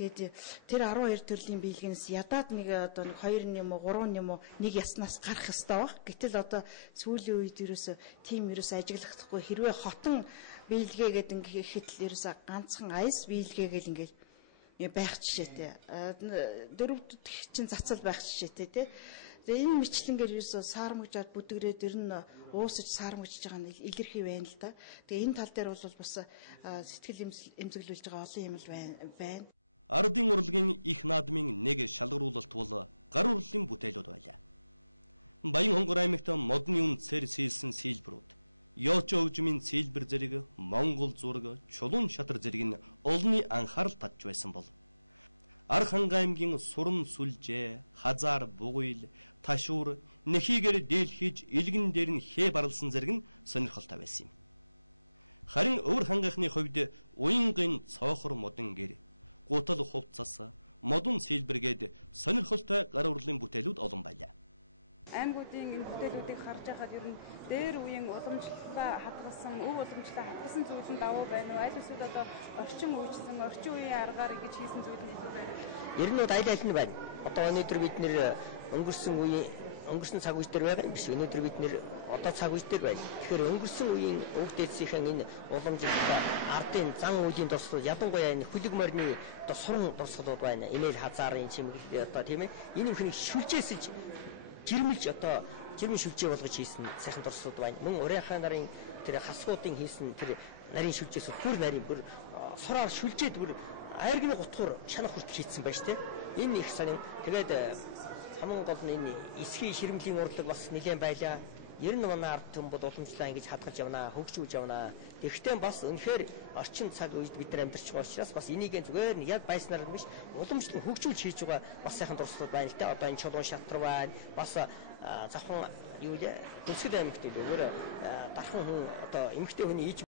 Тэгээд тэр 12 төрлийн биелгээс ядаад нэг одоо нэг 2 юм уу 3 юм уу нэг яснаас гарах ёстой баг. Гэтэл одоо сүүлийн үед ерөөсө тим ерөөсө ажиглахдаггүй хэрвээ хотон биелгээ гэдэг ингээд ерөөсө ганцхан айс биелгээ гэл ингээд байх жишээтэй. Дөрөвдөд чинь цацал байх жишээтэй тий. Тэгээ энэ мэтлэнгээр ерөөсө саармагжаад бүдгрээд ер нь уусаж саармагжиж байгаа нь илэрхий байна л да. Тэгээ энэ тал дээр бол бас сэтгэл эмзэглүүлж байгаа олон юм л байна. Ардын урлагийн их наадмын нэг шалгаруулалт бол гар урлалын бүтээлүүд байлаа. Баян хонгор аймагт модны үнцээр сийлсэн сийлбэрүүд, Ёочо хөгжмийн сийлбэр зэрэг Монгол зураг, чулуун шатар зэрэг нь олонний анхаарал татж байсан бол Архангай аймгийн Суран сүлжээ, Хазаар бугуйл, Ташуур, Нэхийгээр дийлхийж илгэн дээр нь хээ барлсан зэрэг нь сонирхолтой байсан юм. Харин өвөр хангийнхны хувьд уянгын цоохор модон гэр, гутал хувцас, модон сийлбэргээд сонирхолтой гар урлалын бүтээлүүд олон байлаа. Аймагуудын энэ бүтээлүүдийг харж байхад ер нь дээр үеийн уламжлалаа хадгалсан, өв уламжлалаа хадгалсан зүйл нь давуу байна уу? Аль эсвэл одоо орчин үеичсэн, орчин үеийн аргаар ингэж хийсэн зүйл нь илүү байна уу? Ер нь аль нь байна. Одоо өнөөдөр бид нэр өнгөрсөн цаг үе дээр байгаа юм биш. Өнөөдөр бид нэр одоо цаг үе дээр байна. Тэгэхээр өнгөрсөн үеийн өвөг дээдсийнхэн энэ уламжлалт ардын зан үеийн дурсгал ялангуяа энэ хүлэг морины одоо суран дурсгалууд байна. Имэйл хазаарын чимэглэл одоо тийм ээ. Энэ бүхнийг шүлжээсэлж жирмэлж одоо жирмэн шүлжээ болгож хийсэн сайхан дурсууд байна. Мөн урийнхаа нарын тэр хасгуудын хийсэн тэр нарийн шүлжээс бүр нарийн бүр сураар шүлжээд бүр айргны гутгуур шанах хүртэл хийсэн байж тээ. Энэ их сайн. Тэгээд хамгийн гол нь энэ эсхий ширмлийн урлаг бас нэлээд байлаа. Ер нь манай ард түмэн бол уламжлаа ингэж хадгалж явнаа, хөгжүүлж явнаа. Тэгэхдээ бас үнэхээр орчин цаг үед бид нар амьдарч байгаа учраас бас энийг зүгээр нь яг байснаар нь биш уламжлан хөгжүүлж хийж байгаа бас сайхан дурслууд байна л да. Одоо энэ чулуун шатар байна. Бас завхан юу вэ? Хөвсгөл аймагт л өгөр дархан хүн одоо эмэгтэй хүний